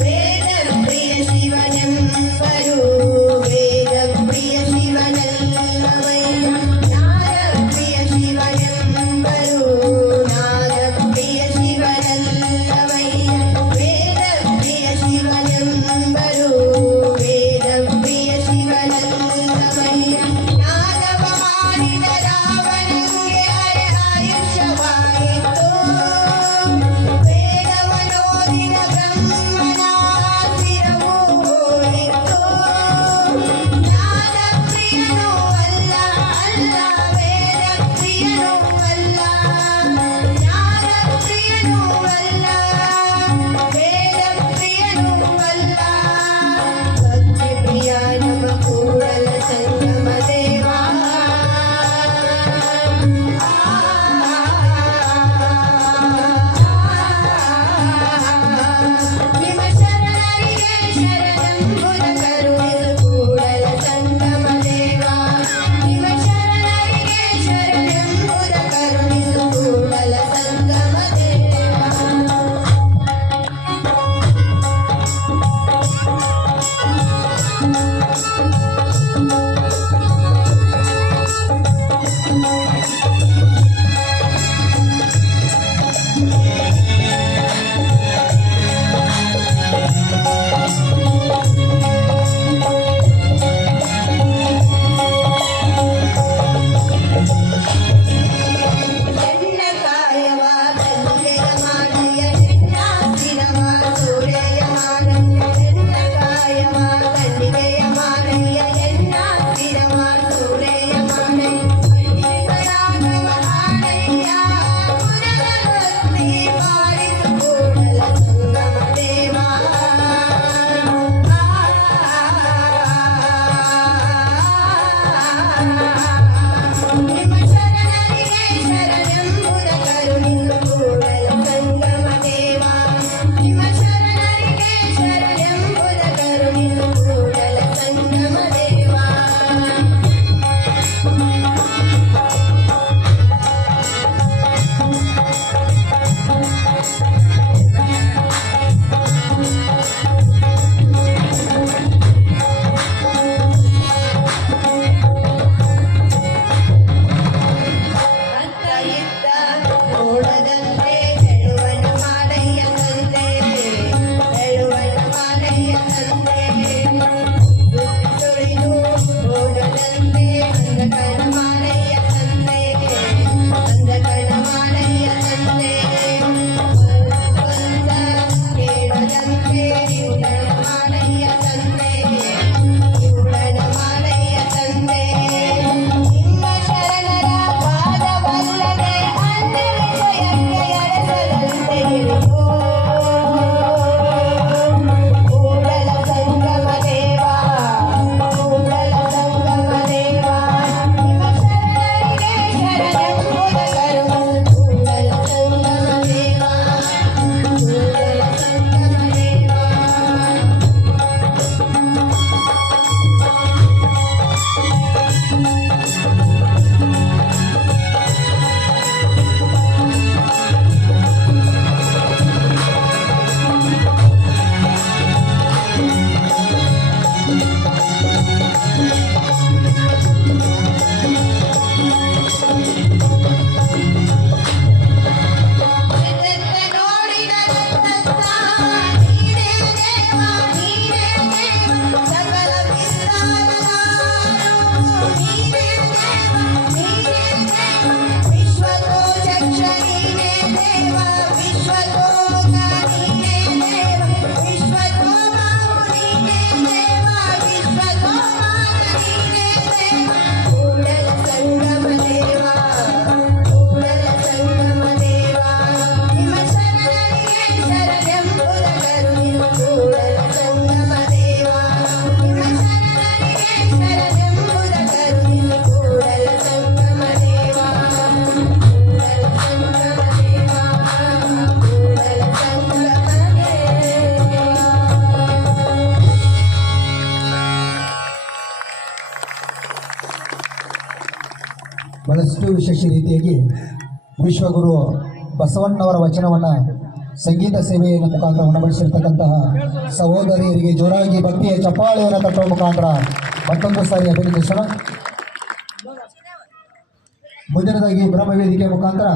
വേദം പ്രിയ ശിവനം വരൂ. meu Deus. ವಿಶೇಷ ರೀತಿಯಾಗಿ ವಿಶ್ವಗುರು ಬಸವಣ್ಣವರ ವಚನವನ್ನು ಸಂಗೀತ ಸೇವೆಯನ್ನು ಮುಖಾಂತರ ಉಣಬಡಿಸಿರ್ತಕ್ಕಂತಹ ಸಹೋದರಿಯರಿಗೆ ಜೋರಾಗಿ ಭಕ್ತಿಯ ಚಪ್ಪಾಳೆಯನ್ನು ತಟ್ಟುವ ಮುಖಾಂತರ ಮತ್ತೊಂದು ಸಾರಿ ಅಭಿನಂದಿಸೋಣ ಮುಂದಿನದಾಗಿ ಬ್ರಹ್ಮವೇದಿಕೆ ಮುಖಾಂತರ.